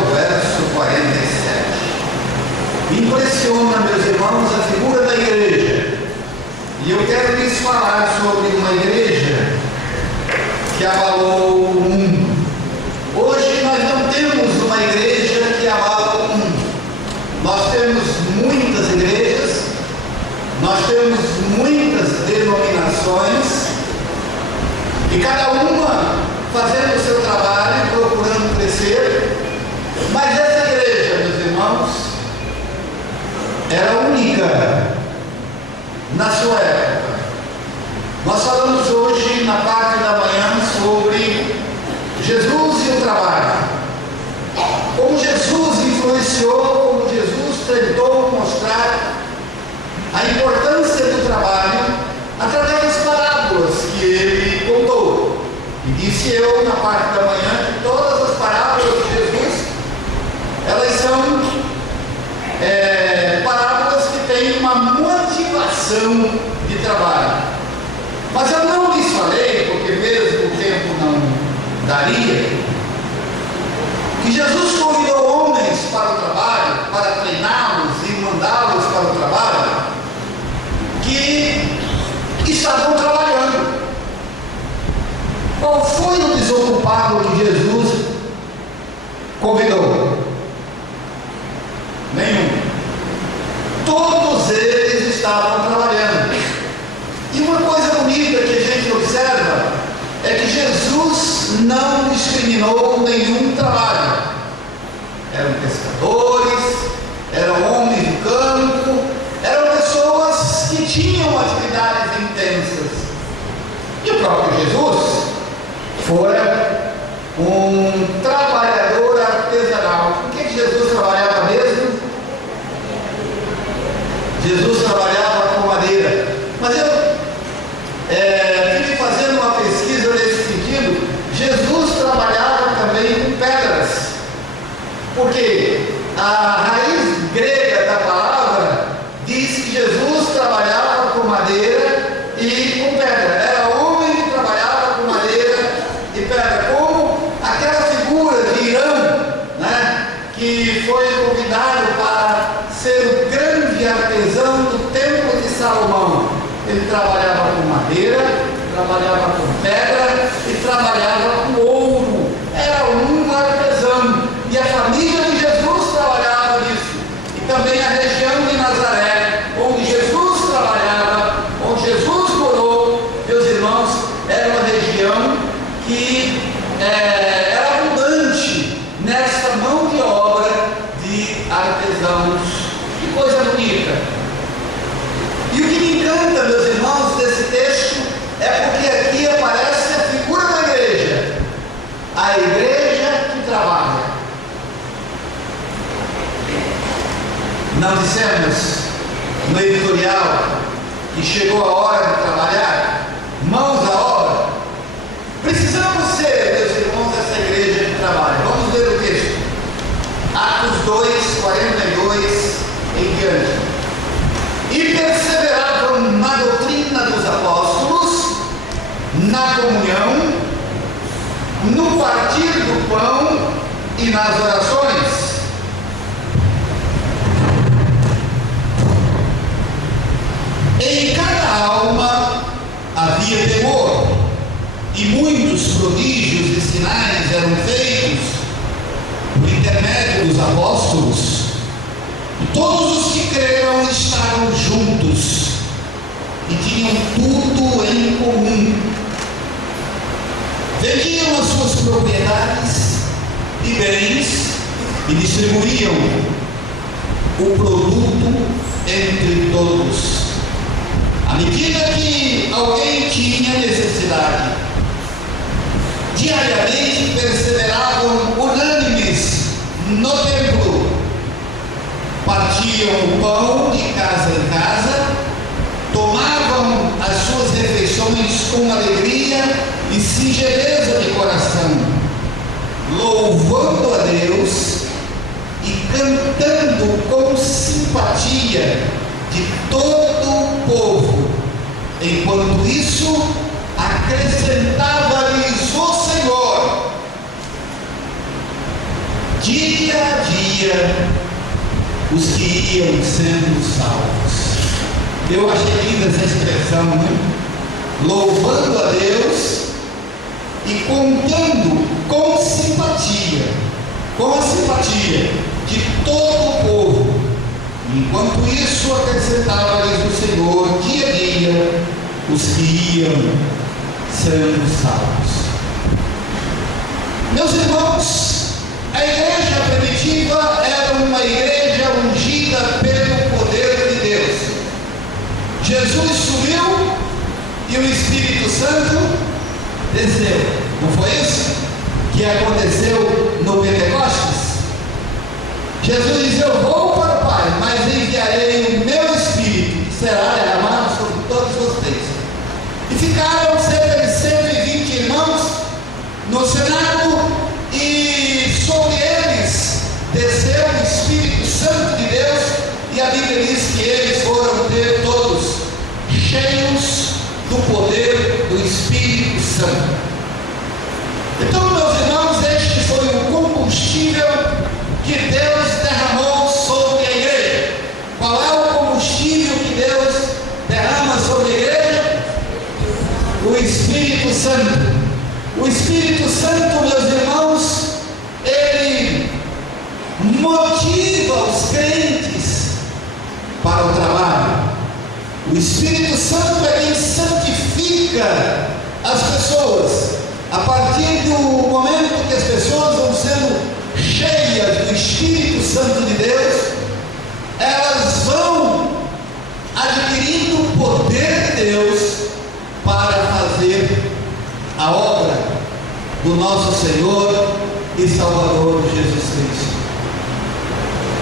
o verso 47. Impressiona, meus irmãos, a figura da igreja. E eu quero lhes falar sobre uma igreja que abalou o mundo. Hoje nós não temos uma igreja que abala o mundo. Nós temos muitas igrejas, nós temos muitas denominações, e cada uma fazendo o seu trabalho, procurando crescer. Mas essa igreja, meus irmãos, era única na sua época. Nós falamos hoje, na parte da manhã, sobre Jesus e o trabalho. Como Jesus influenciou, como Jesus tentou mostrar a importância do trabalho através das parábolas que ele contou. E disse eu, na parte da manhã, que todas as parábolas de Jesus, elas são parábolas que têm uma motivação de trabalho. Mas eu não lhes falei, porque mesmo o tempo não daria, que Jesus convidou homens para o trabalho, para treiná-los e mandá-los para o trabalho, que estavam trabalhando. Qual foi o desocupado que Jesus convidou? Nenhum. Todos eles estavam trabalhando. E uma coisa bonita que a gente observa é que Jesus não discriminou nenhum trabalho. Eram pescadores, eram homens do campo, eram pessoas que tinham atividades intensas. E o próprio Jesus fora um trabalhador artesanal. O que Jesus trabalhava mesmo? Jesus trabalhava com madeira. Mas eu estive fazendo uma pesquisa nesse sentido. Jesus trabalhava também com pedras, porque a raiz grega da palavra diz que Jesus trabalhava com madeira e com pedra. Era homem que trabalhava com madeira e pedra, como aquela figura de Irão, né, que foi convidado para ser o grande artesão do templo de Salomão. Ele trabalhava com madeira, trabalhava com pedra e trabalhava com ouro. Era um artesão. E a família de Jesus trabalhava nisso. E também a região de Nazaré, onde Jesus trabalhava, onde Jesus morou, meus irmãos, era uma região que era abundante nessa mão de obra de artesãos. Que coisa bonita! E o que me encanta, meus irmãos, desse texto é porque aqui aparece a figura da igreja, a igreja que trabalha. Não dissemos no editorial que chegou a hora de trabalhar? Mãos à obra. Precisamos ser, meus irmãos, essa igreja que trabalha. Vamos ler o texto. Atos 2, 42 em diante. E perseveravam na doutrina dos apóstolos, na comunhão, no partir do pão e nas orações. Em cada alma havia temor, e muitos prodígios e sinais eram feitos por intermédio dos apóstolos. Todos os que creram estavam juntos e tinham tudo em comum. Vendiam as suas propriedades e bens e distribuíam o produto entre todos, à medida que alguém tinha necessidade. Diariamente perseveravam unânimes no templo, partiam o pão de casa em casa, tomavam as suas refeições com alegria e singeleza de coração, louvando a Deus e cantando com simpatia de todo o povo. Enquanto isso, acrescentava-lhes o Senhor dia a dia os que iam sendo salvos. Eu achei linda essa expressão, né? Louvando a Deus e contando com a simpatia de todo o povo. Enquanto isso, acrescentava-lhes o Senhor dia a dia os que iam sendo salvos. Meus irmãos, a igreja primitiva era uma igreja ungida pelo poder de Deus. Jesus subiu e o Espírito Santo desceu. Não foi isso que aconteceu no Pentecostes? Jesus diz: eu vou para o Pai, mas enviarei o meu Espírito, que será derramado sobre todos vocês. E ficaram cerca de 120 irmãos no cenáculo, e sobre eles desceu o Espírito Santo de Deus, e a Bíblia diz que eles foram ter todos cheios do poder do Espírito Santo. Então, meus irmãos, este foi o combustível que Deus derramou sobre a igreja. Qual é o combustível que Deus derrama sobre a igreja? O Espírito Santo. O Espírito Santo, meus irmãos, ele motiva os crentes para o trabalho. O Espírito Santo é quem santifica as pessoas. A partir do momento que as pessoas vão sendo cheias do Espírito Santo de Deus, elas vão adquirindo o poder de Deus para fazer a obra do nosso Senhor e Salvador Jesus Cristo.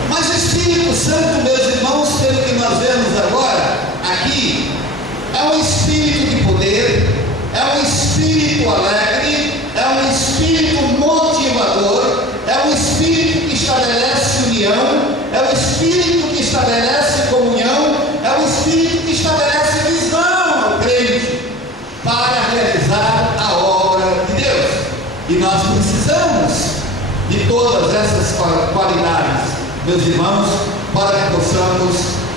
Mas o Espírito Santo, meus irmãos, pelo que nós vemos agora aqui, é um espírito de poder, é um espírito alegre, é um espírito motivador, é um espírito que estabelece união, é um espírito que estabelece comunhão, é um espírito que estabelece visão ao crente para realizar a obra de Deus. E nós precisamos de todas essas qualidades, meus irmãos, para que possamos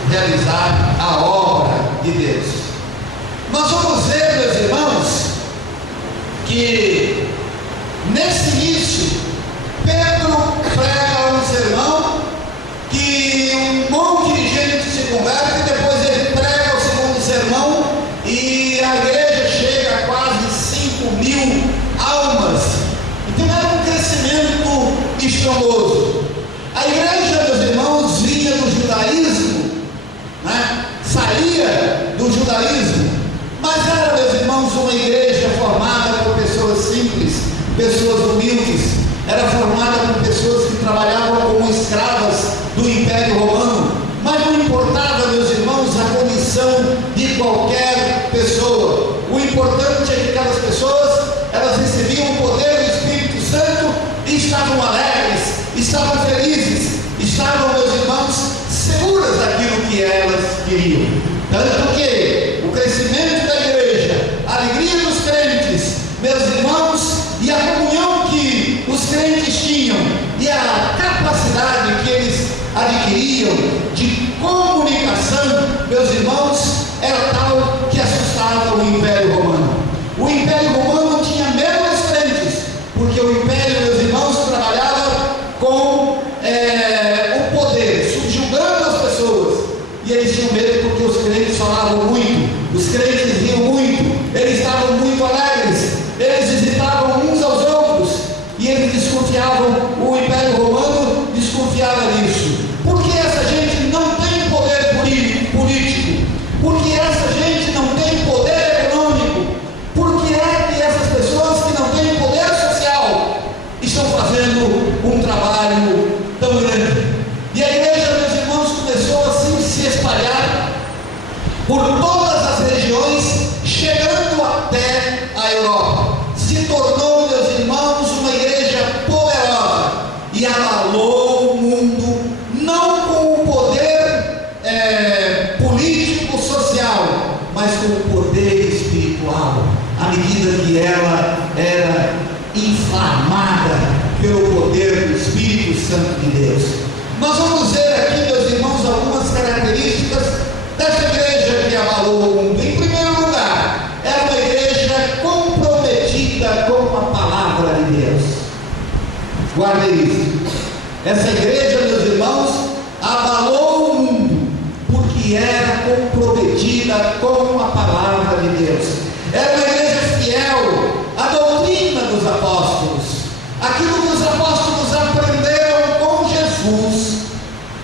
realizar a obra de Deus. Nós vamos ver, meus irmãos, que nesse início Pedro prega um sermão que um monte de gente se converte, e depois ele prega o segundo sermão e a igreja chega a quase 5.000 almas. Então era um crescimento estrondoso. A igreja, meus irmãos, vinha do judaísmo, né? Saía do judaísmo, mas era, meus irmãos, uma igreja formada por pessoas simples, pessoas humildes. Era formada por pessoas que trabalhavam como escravas do Império Romano. Mas não importava, meus irmãos, a condição de qualquer pessoa. O importante é que aquelas pessoas, elas recebiam o poder do Espírito Santo e estavam alegres, estavam felizes, estavam, meus irmãos, seguras daquilo que elas queriam. Tanto que o crescimento da igreja, a alegria dos crentes, meus irmãos, e a comunhão que os crentes tinham, e a capacidade que eles adquiriam de comunicação, meus irmãos, era tal que assustava o Império Romano. O Império Romano tinha medo dos crentes, porque o Império, meus irmãos, trabalhava com o poder, subjugando as pessoas, e eles tinham medo porque os crentes falavam muito, os crentes riam muito, eles estavam muito alegres, eles visitavam uns aos outros, e eles desconfiavam, o Império Romano desconfiava disso. Por que essa gente não tem poder político? Por que essa gente não tem poder econômico? Por que é que essas pessoas que não têm poder social estão fazendo um trabalho tão grande? E a igreja, meus irmãos, começou assim a se espalhar por todas as regiões, chegando até a Europa. Se tornou, meus irmãos, uma igreja poderosa e abalou o mundo, não com o poder político, social, mas com o poder espiritual, à medida que ela era inflamada pelo poder do Espírito Guardem isso. Essa igreja, meus irmãos, abalou o mundo, porque era comprometida com a palavra de Deus. Era uma igreja fiel à doutrina dos apóstolos, aquilo que os apóstolos aprenderam com Jesus.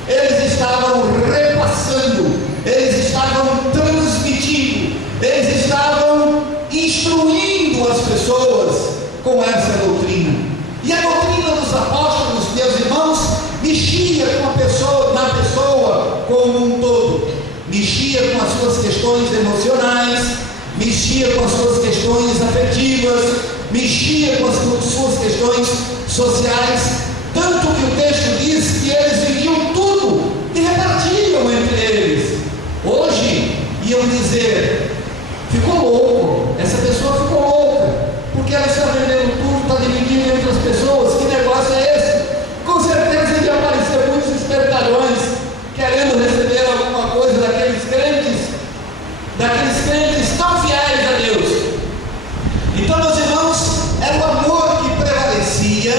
Eles estavam repassando, eles estavam transmitindo, eles estavam instruindo as pessoas com essa doutrina. E a doutrina dos apóstolos, meus irmãos, mexia com a pessoa, na pessoa como um todo, mexia com as suas questões emocionais, mexia com as suas questões afetivas, mexia com as suas questões sociais, tanto que o texto diz que eles vendiam tudo e repartiam entre eles. Hoje iam dizer: ficou louco, essa pessoa ficou louca, porque ela está vendendo tudo, está dividindo entre as pessoas. Que negócio é esse? Com certeza ia aparecer muitos espertalhões querendo receber alguma coisa daqueles crentes tão fiéis a Deus. Então, meus irmãos, era o amor que prevalecia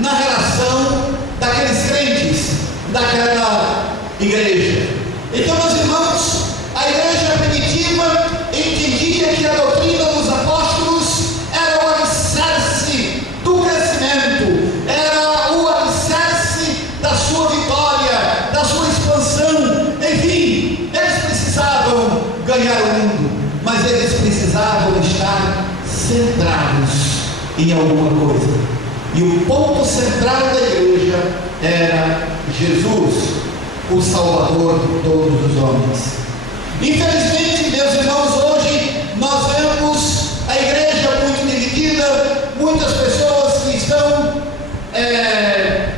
na relação daqueles crentes, daquela igreja. Então, meus irmãos, a igreja primitiva entendia que a doutrina dos apóstolos era o alicerce do crescimento, era o alicerce da sua vitória, da sua expansão. Enfim, eles precisavam ganhar o mundo, mas eles precisavam estar centrados em alguma coisa. E o ponto central da igreja era Jesus, o Salvador de todos os homens. Infelizmente, meus irmãos, hoje nós vemos a igreja muito dividida, muitas pessoas que estão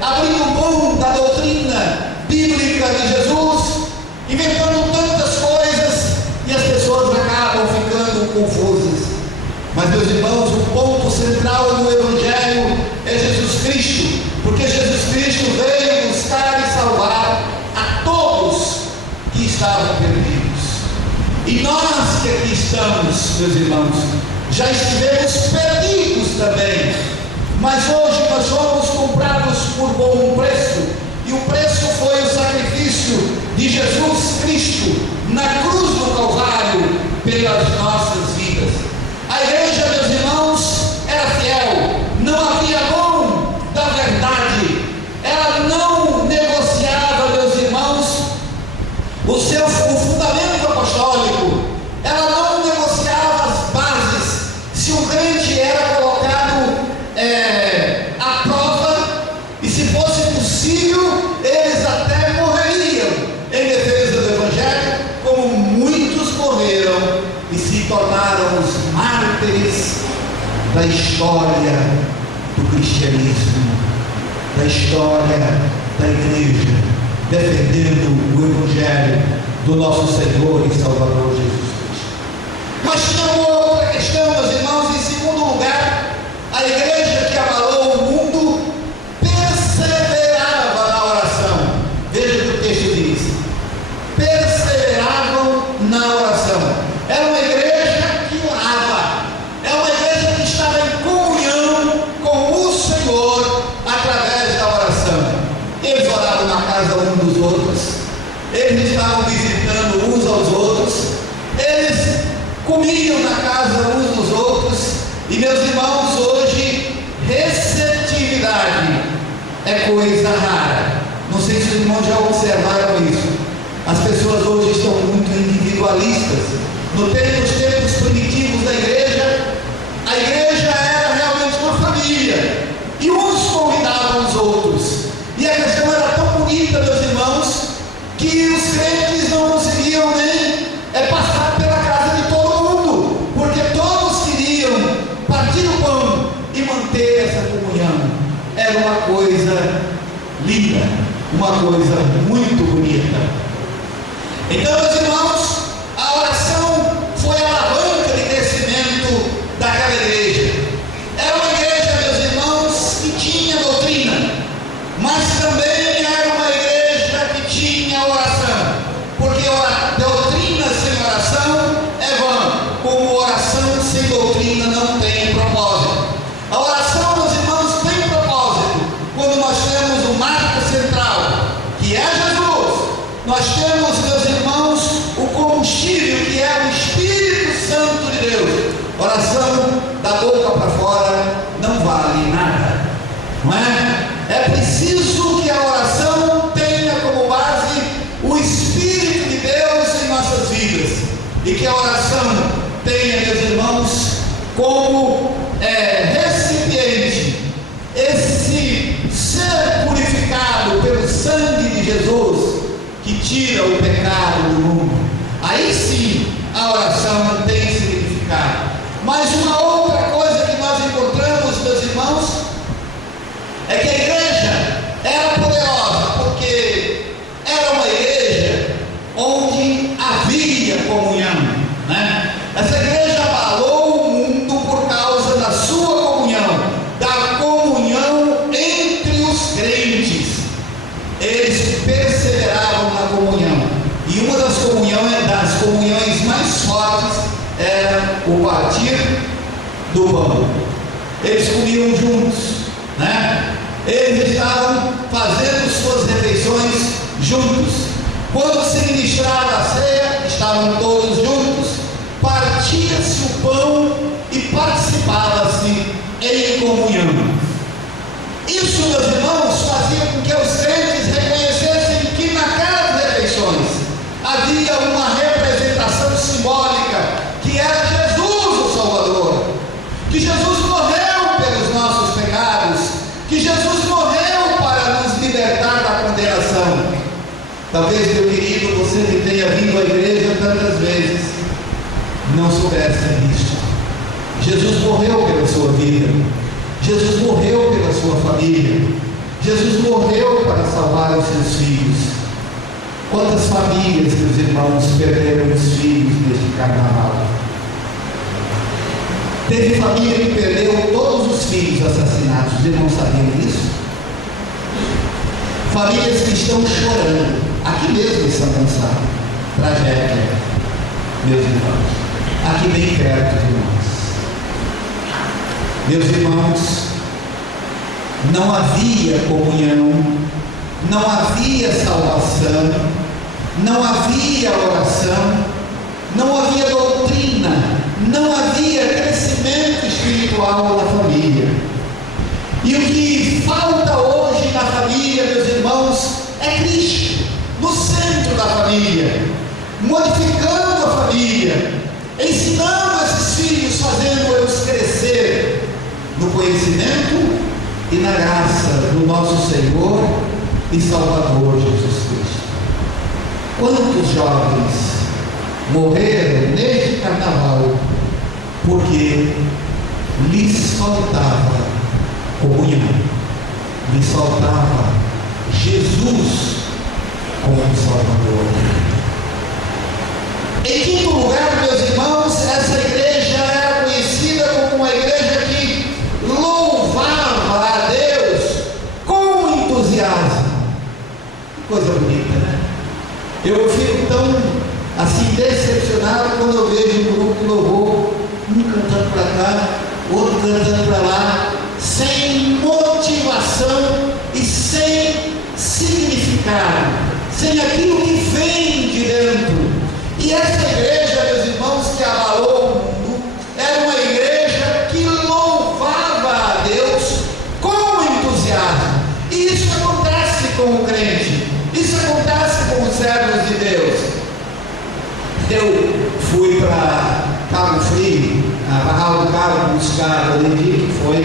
abrindo mão da doutrina bíblica de Jesus, inventando tantas coisas, e as pessoas acabam ficando confusas. Mas, meus irmãos, o ponto central do Evangelho é Jesus Cristo, porque Jesus Cristo veio buscar e salvar a todos que estavam perdidos. E nós que aqui estamos, meus irmãos, já estivemos perdidos também, mas hoje nós fomos comprados por bom preço, e o preço foi o sacrifício de Jesus Cristo na cruz do Calvário pelas nossas vidas. A igreja, meus irmãos, era fiel, não abria mão da verdade, ela não negociava, meus irmãos, o fundamento apostólico, ela não negociava as bases. Se o crente era colocado à prova, e se fosse possível, eles até morreriam em defesa do Evangelho, como muitos morreram e se tornaram os mártires da história do cristianismo, da história da igreja, defendendo o Evangelho do nosso Senhor e Salvador Jesus Cristo. Mas tinha uma outra questão, meus irmãos. Em segundo lugar, a igreja que abalou o mundo perseverava na oração. Veja o que o texto diz: perseveravam na oração. Era uma igreja que orava, é uma igreja que estava em comunhão com o Senhor através da oração. Eles oravam na casa uns dos outros, eles estavam visitando uns aos outros, eles comiam na casa uns dos outros. E, meus irmãos, hoje receptividade é coisa rara. Não sei se os irmãos já observaram isso. As pessoas hoje estão muito individualistas. Nos tempos primitivos da igreja, a igreja era realmente uma família, e uns convidavam os outros, e a questão era tão bonita, meus irmãos, que os crentes não conseguiam nem passar pela casa de todo mundo, porque todos queriam partir o pão e manter essa comunhão. Era uma coisa linda, uma coisa muito bonita. Então, meus irmãos, a oração foi a alavanca de crescimento daquela igreja. Era uma igreja, meus irmãos, que tinha doutrina, mas também era uma igreja que tinha oração, porque doutrina sem oração é vã, como oração sem doutrina não tem propósito. A oração, meus irmãos, tem propósito. Nós temos, meus irmãos, o combustível que é o Espírito Santo de Deus. Oração da boca para fora não vale nada, não é? É preciso que a oração tenha como base o Espírito de Deus em nossas vidas, e que a oração tenha, meus irmãos, como recipiente esse ser purificado pelo sangue de Jesus, que tira o pecado do mundo. Aí sim a oração tem significado. Mas uma outra coisa que nós encontramos, meus irmãos, é que a igreja era poderosa, porque era uma igreja onde havia comunhão, né? Essa igreja abalou o mundo por causa da sua comunhão, da comunhão entre os crentes. Eles perseveravam na comunhão, e uma das comunhões mais fortes era o partir do pão. Eles comiam juntos, né? Eles estavam fazendo suas refeições juntos. Quando se ministrava a ceia, estavam todos juntos, partia-se o pão e participava-se em comunhão. Isso, meus irmãos, fazia com que os crentes reconhecessem que naquelas refeições havia uma representação simbólica, que era Jesus o Salvador, que Jesus morreu pelos nossos pecados, que Jesus morreu para nos libertar da condenação. Talvez, meu querido, você que tenha vindo à igreja tantas vezes, não soubesse disso. Jesus morreu pela sua vida, Jesus morreu pela sua família, Jesus morreu para salvar os seus filhos. Quantas famílias, meus irmãos, perderam os filhos neste carnaval? Teve família que perdeu todos os filhos assassinados. Os irmãos sabiam disso? Famílias que estão chorando, aqui mesmo em São Gonçalo. Tragédia, meus irmãos, aqui bem perto de nós. Meus irmãos, não havia comunhão, não havia salvação, não havia oração, não havia doutrina, não havia crescimento espiritual na família. E o que falta hoje na família, meus irmãos, é Cristo no centro da família, modificando a família, ensinando esses filhos, fazendo-os crescer no conhecimento e na graça do nosso Senhor e Salvador Jesus Cristo. Quantos jovens morreram neste carnaval porque lhes faltava comunhão, lhes faltava Jesus como Salvador. Em quinto lugar, meus irmãos, essa igreja era conhecida como uma igreja que louvava a Deus com entusiasmo. Que coisa bonita, né? Eu fico tão assim decepcionado quando eu vejo um grupo de louvor, um cantando para cá, outro cantando para lá, sem motivação e sem significado, sem aquilo que vem de dentro. E essa igreja, meus irmãos, que abalou o mundo, era uma igreja que louvava a Deus com entusiasmo. E isso acontece com o crente, isso acontece com os servos de Deus. Eu fui para Cabo Frio, a Barral do Cabo, buscar o Levi, que foi,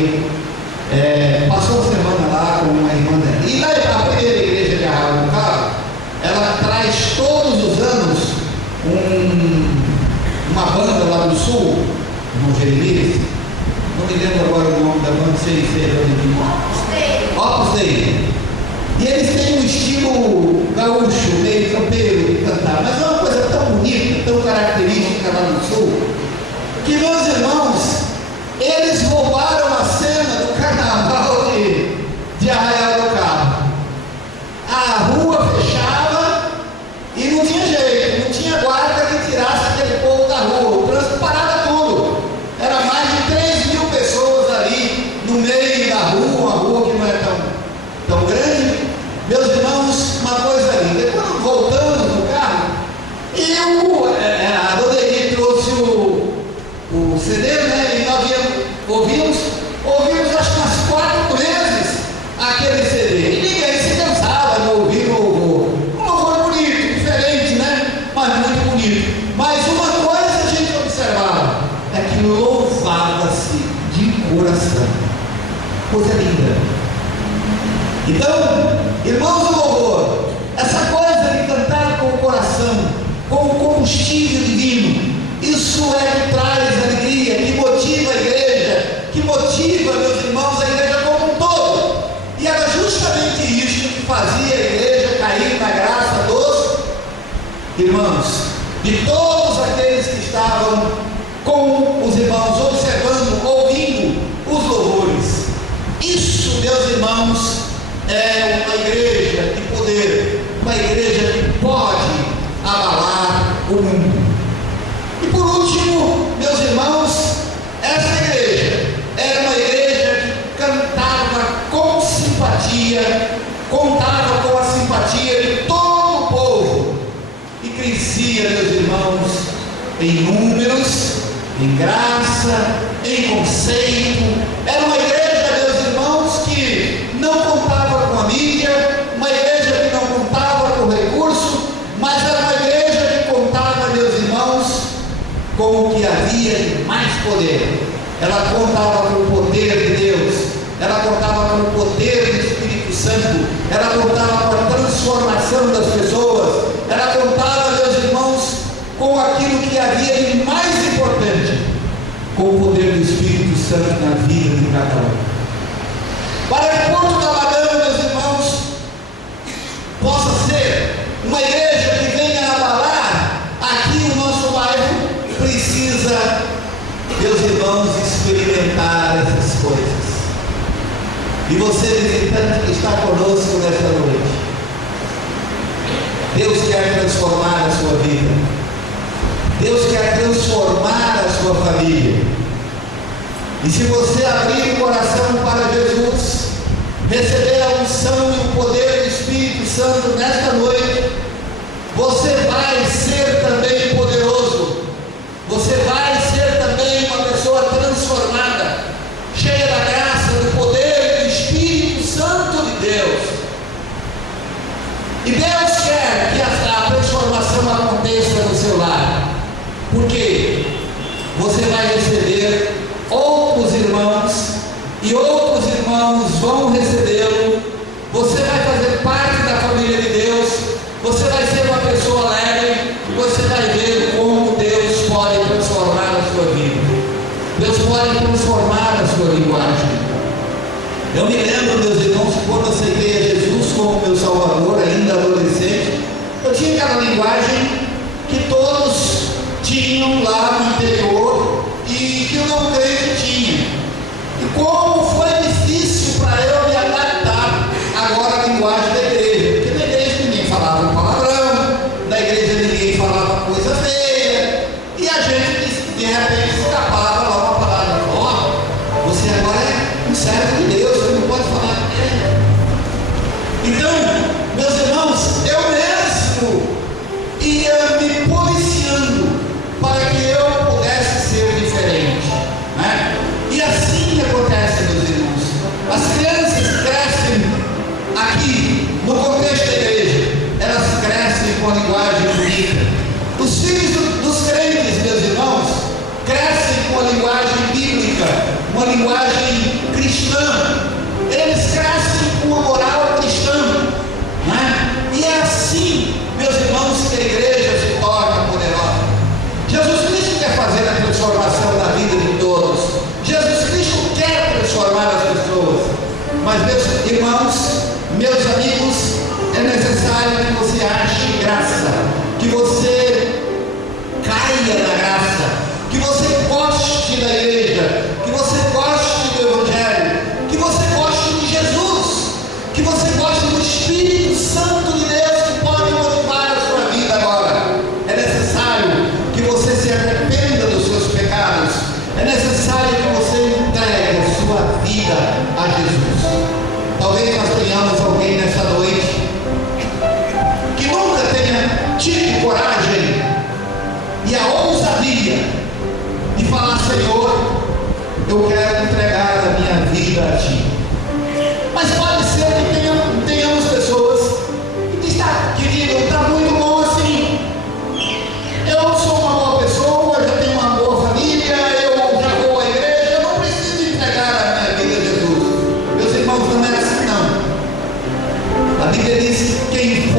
passou uma semana lá com uma irmã dela. E lá a primeira igreja de Barral do Cabo, ela traz todos os anos uma banda lá do sul, no Jeremias, não me lembro agora o nome da banda, sei Opus Dei. E eles têm um estilo gaúcho, meio campeiro de cantar, mas é uma coisa tão bonita, tão característica lá no sul, que, meus irmãos, eles roubaram a cena do carnaval de Arraial do Cabo. A rua fechava e não tinha jeito, não tinha guarda que tirasse aquele povo da rua, o trânsito parava tudo. Era mais de 3.000 pessoas ali no meio da rua, uma rua que não é tão grande. Meus irmãos, uma coisa linda. Então, irmãos do louvor, essa coisa de cantar com o coração, com o combustível divino, isso é que traz alegria, que motiva a igreja, que motiva, meus irmãos, a igreja como um todo. E era justamente isso que fazia a igreja cair na graça dos irmãos, de todos aqueles que estavam com os irmãos, observando, ouvindo os louvores. Isso, meus irmãos, é uma igreja de poder, uma igreja que pode abalar o mundo. E por último, meus irmãos, essa igreja era uma igreja que cantava com simpatia, contava com a simpatia de todo o povo e crescia, meus irmãos, em números, em graça, em conceito. Era uma igreja, meus irmãos, que não contava com a mídia, uma igreja que não contava com recurso, mas era uma igreja que contava, meus irmãos, com o que havia de mais poder. Ela contava com o poder de Deus, ela contava com o poder do Espírito Santo, ela contava com a transformação das pessoas, ela contava, meus irmãos, com aquilo que havia de mais importante, com o poder do Espírito Santo na vida de cada um. Para que Porto da Madame, meus irmãos, possa ser uma igreja que venha abalar aqui o nosso bairro, precisa, meus irmãos, experimentar essas coisas. E você, visitante que está conosco nesta noite, Deus quer transformar a sua vida, Deus quer transformar a sua família. E se você abrir o coração para Jesus, receber a unção e o poder do Espírito Santo nesta noite, você vai ser também poderoso, você vai ser também uma pessoa transformada, cheia da graça, do poder e do Espírito Santo de Deus. E Deus quer que a transformação aconteça no seu lar, porque você vai receber outros irmãos, e outros irmãos vão recebê-lo. Você vai fazer parte da família de Deus, você vai ser uma pessoa alegre, e você vai ver como Deus pode transformar a sua vida. Deus pode transformar a sua linguagem. Eu me lembro, meus irmãos, quando aceitei a Jesus como meu Salvador, ainda adolescente, eu tinha aquela linguagem que todos tinham lá no interior e que o não crente tinha. E como foi difícil para eu me adaptar agora à linguagem da igreja, porque na igreja ninguém falava um palavrão, na igreja ninguém falava coisa feia, e a gente de repente escapava lá uma palavra: ó, você agora é um servo de Deus, você não pode falar. Então, meus irmãos, eu mesmo ia me policiando para que eu pudesse ser diferente, né? E assim acontece, meus irmãos. As crianças crescem aqui no contexto da igreja, elas crescem com a linguagem bonita. Os filhos dos crentes, meus irmãos, crescem com a linguagem bíblica, uma linguagem cristã. Eles crescem com a moral cristã, né? E é assim, meus irmãos, que a igreja se torna poderosa. Jesus Cristo quer fazer a transformação na vida de todos. Jesus Cristo quer transformar as pessoas. Mas, meus irmãos, meus amigos, é necessário que você ache graça, que você caia na graça, que você goste da igreja, que você goste do Evangelho, que você goste de Jesus, que você goste do Espírito Santo de Deus que pode motivar a sua vida agora. É necessário que você se arrependa dos seus pecados. É necessário que você entregue a sua vida a Jesus. Talvez nós tenhamos alguém nessa noite que nunca tenha tido coragem e a ousadia de falar: Senhor, Bíblia diz: quem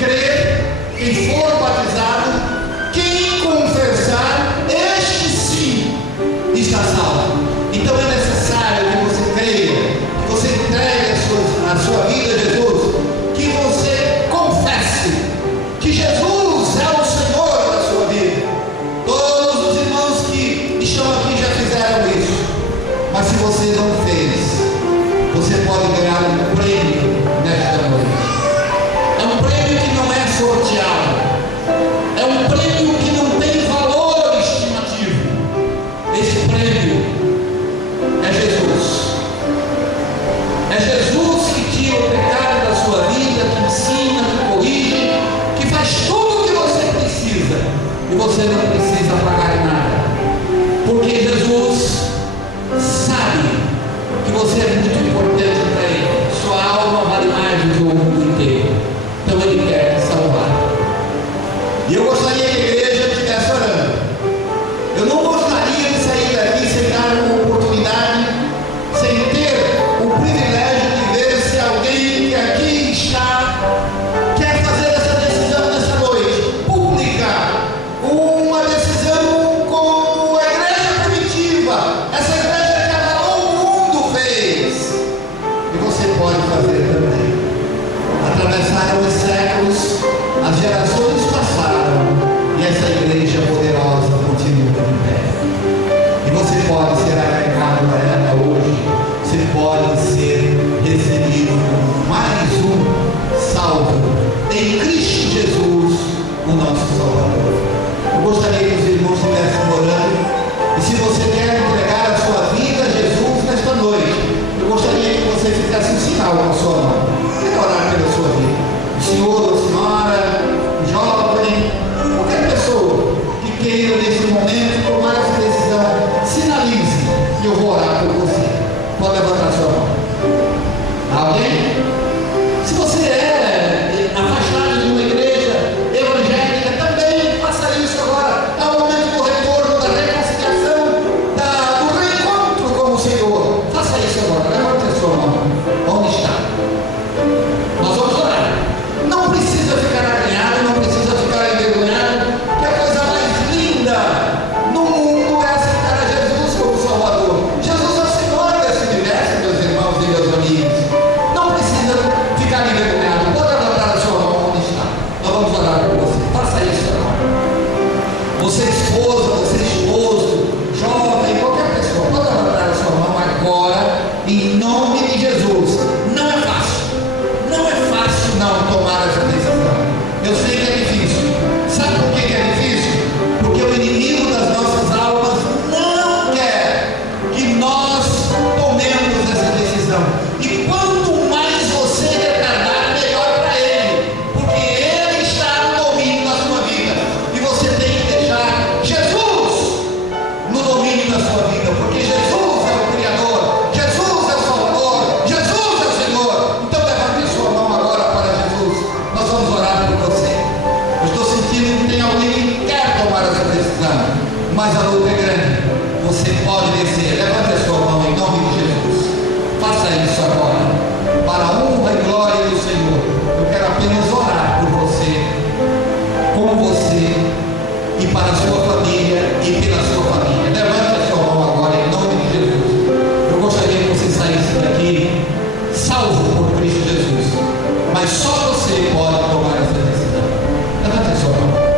crer, quem for batizado, quem confessar, este sim está salvo. Então é necessário que você creia, que você entregue a sua vida a Jesus, que você confesse que Jesus é o Senhor da sua vida. Todos os irmãos que estão aqui já fizeram isso, mas se você não fez, você pode ganhar um prêmio nesta noite. É um prêmio que não é sorteado, é um prêmio que não tem valor estimativo. Esse prêmio é Jesus. É Jesus que tira o pecado da sua vida, que ensina, que corrige, que faz tudo o que você precisa, e você não precisa pagar nada, porque Jesus sabe que você é muito importante para Ele. Sua alma vale mais do que o mundo inteiro. Então Ele quer te salvar. E eu gostaria que a igreja estivesse orando. Eu não gostaria de sair daqui sem dar uma oportunidade, sem ter o privilégio de ver se alguém que aqui está quer fazer essa decisão nessa noite pública, uma decisão como a igreja primitiva, essa igreja que abalou o mundo fez. E você pode fazer também. Atravessaram os séculos, as gerações passaram, e essa igreja poderosa continua em pé. E você pode ser agregado a ela hoje. Você pode ser recebido como mais um salvo em Cristo Jesus, o nosso Salvador. Eu gostaria que os irmãos estivessem orando. E se você quer entregar a sua vida a Jesus nesta noite, eu gostaria que você fizesse um sinal com a sua mão. Quer orar pela sua vida? O senhor, a senhora, o jovem, qualquer pessoa que queira nesse momento tomar essa decisão, sinalize e eu vou orar por você. Pode levantar a sua mão. Alguém? Se você é afastado de uma igreja evangélica, também faça isso agora. É o momento do retorno, da reconciliação, do reencontro com o Senhor. Faça isso agora. Levante a sua mão. Onde está? Nós vamos orar. Não precisa ficar acanhado, não precisa ficar envergonhado, que a coisa mais linda no mundo é aceitar a Jesus como Salvador. Jesus é o Senhor desse universo, meus irmãos e meus amigos. Não precisa ficar envergonhado. Pode levantar a sua mão onde está. Nós vamos orar por você. Faça isso agora. Você esposa, você esposo, jovem, qualquer pessoa, pode levantar a sua mão agora, em nome de Jesus. Não é fácil. Não é fácil não tomar essa decisão. Eu sei que é difícil. Sabe por que é difícil? Porque o inimigo das nossas almas não quer que nós tomemos essa decisão. E quanto mais você retardar, melhor para ele. Porque ele está no domínio da sua vida. E você tem que deixar Jesus no domínio da sua vida. Porque Jesus é o Criador. Jesus é o Salvador. Jesus é o Senhor. Então levante sua mão agora para Jesus. Nós vamos orar por você. Eu estou sentindo que tem alguém que quer tomar essa decisão, mas a luta é grande. Você pode vencer. Levante a sua mão em nome de Jesus. Faça isso agora, para a honra e glória do Senhor. Eu quero apenas orar por você, com você e para a sua família e pela sua família. Levante a sua mão agora em nome de Jesus. Eu gostaria que você saísse daqui salvo por Cristo Jesus, mas só você pode tomar essa decisão. Levante a sua mão.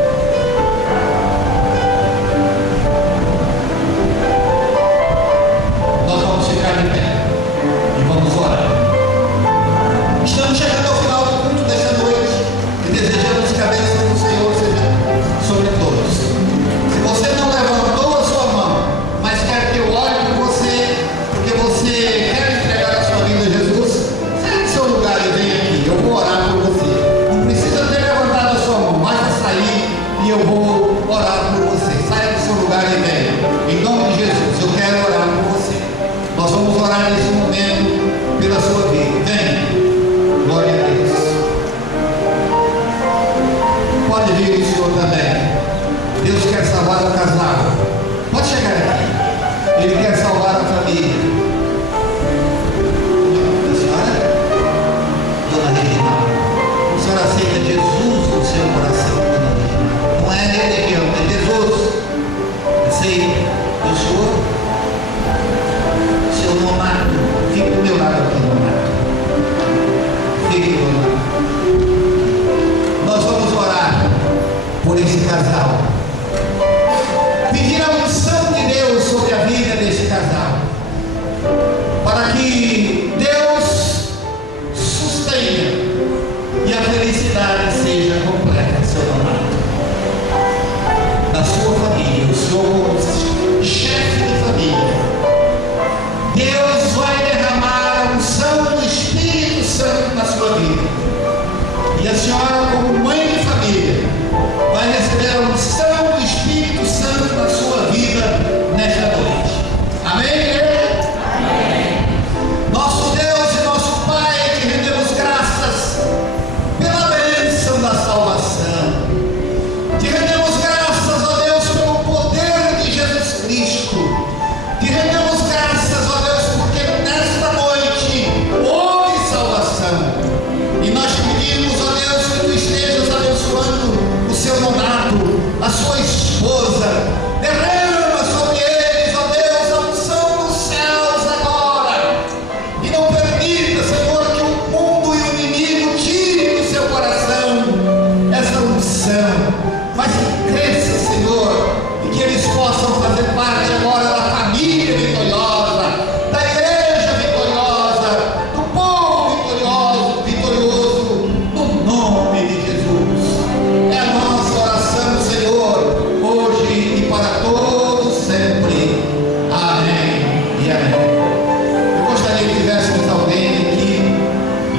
Nós vamos ficar em pé e vamos orar. Estamos chegando ao final do culto desta noite e desejamos que a bênção do Senhor seja sobre todos. Se você não levantou a sua mão, mas quer que eu ore por você, porque você quer entregar a sua vida a Jesus, sai do seu lugar e vem aqui. Eu vou orar por Nós vamos orar por esse casal, pedir a unção de Deus sobre a vida desse casal, para que Deus sustenha e a felicidade seja completa, seu amado, da sua família. O Senhor, como chefe de família, Deus vai derramar a unção do Espírito Santo na sua vida, e a senhora, como mãe de família, vai receber a unção do Espírito Santo na sua vida nesta noite. Amém, igreja? Amém. Nosso Deus e nosso Pai, te rendemos graças pela bênção da salvação. Te rendemos graças, ó Deus, pelo poder de Jesus Cristo. Te rendemos graças, ó Deus, porque nesta noite houve salvação. E nós te pedimos, ó Deus, que tu estejas abençoando o seu nonato, a sua esposa. Derrama sobre eles, ó Deus, a unção dos céus agora. E não permita, Senhor, que o mundo e o inimigo tirem do seu coração essa unção. Mas que cresça, Senhor, e que eles possam fazer parte agora da família vitoriosa, da igreja vitoriosa, do povo vitorioso, no nome de Jesus. É a nossa oração, Senhor, hoje e para todos sempre. Amém e amém. Eu gostaria que tivéssemos alguém aqui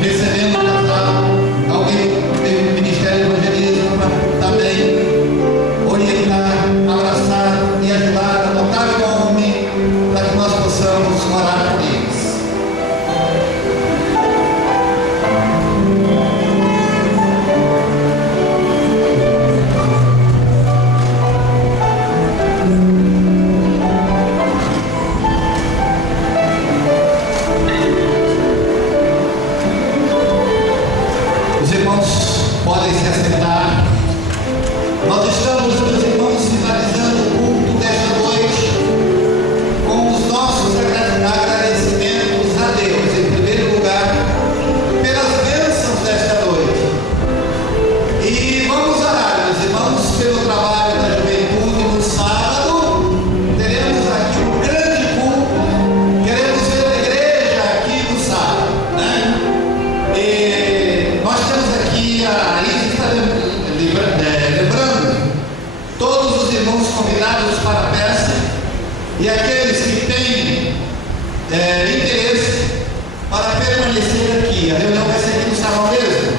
recebendo o casal, alguém do Ministério do Evangelismo, para também orientar, abraçar e ajudar a botar o nome, para que nós possamos orar por eles. Os irmãos podem se assentar. Nós estamos, meus irmãos, finalizando o culto desta noite com os nossos agradecimentos a Deus, em primeiro lugar, pelas bênçãos desta noite. E vamos orar, meus irmãos, pelo trabalho da juventude. No sábado teremos aqui um grande culto. Queremos ver a igreja aqui no sábado, né? E nós temos aqui, a Isa está lembrando todos os irmãos convidados para a festa e aqueles que têm interesse para permanecer aqui. A reunião vai ser aqui no salão mesmo?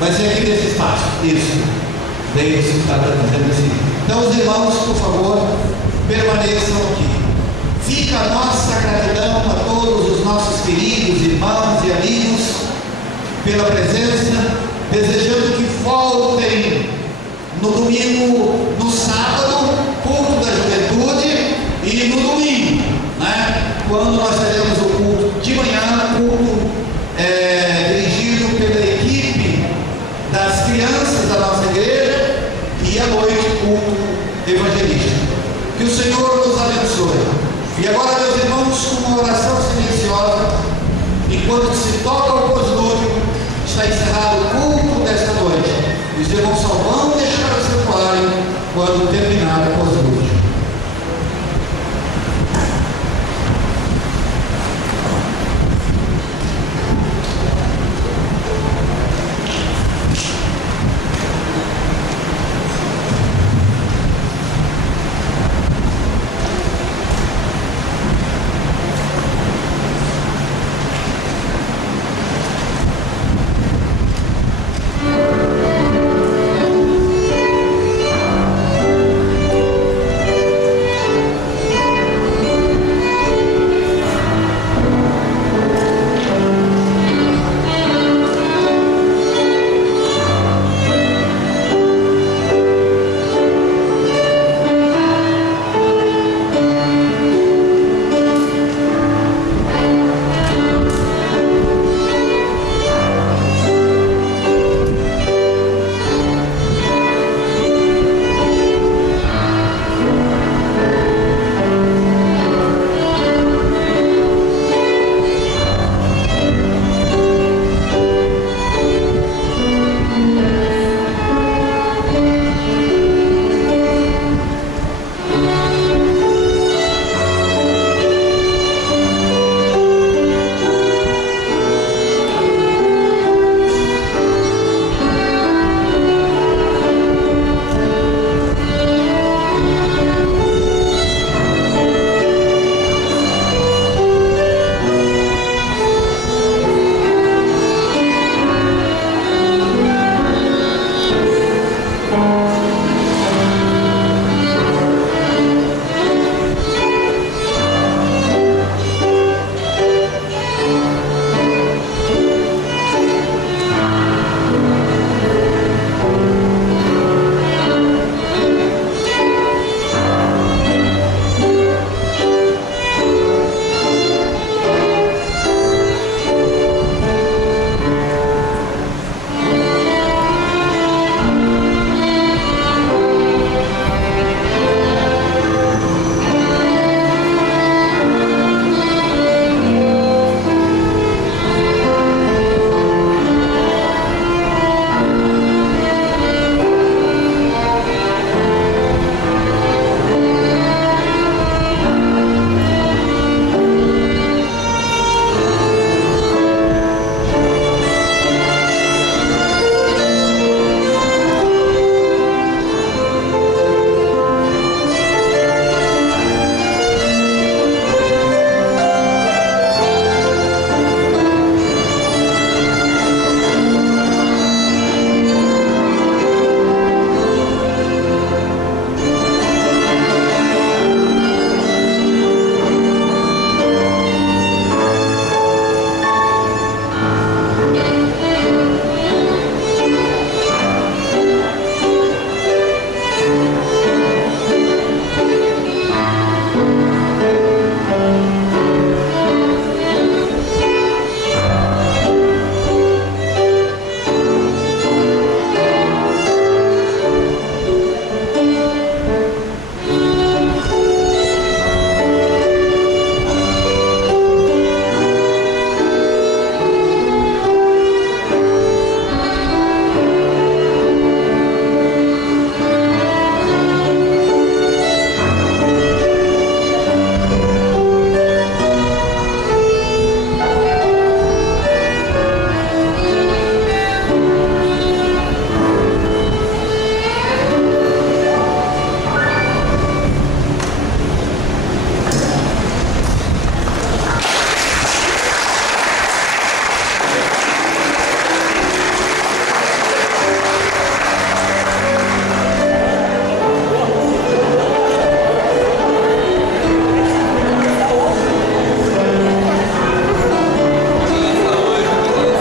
Vai ser aqui nesse espaço. Isso. Deus está dizendo assim. Então, os irmãos, por favor, permaneçam aqui. Fica a nossa gratidão a todos os nossos queridos irmãos e amigos pela presença, desejando que voltem no domingo, no sábado, culto da juventude, e no domingo, né, quando nós teremos o culto de manhã, culto dirigido pela equipe das crianças da nossa igreja, e à noite culto evangelístico. Que o Senhor nos abençoe. E agora, meus irmãos, uma oração silenciosa, enquanto se toca o postúrio, está encerrado o culto desta noite. Os irmãos só vão deixar o santuário quando o tempo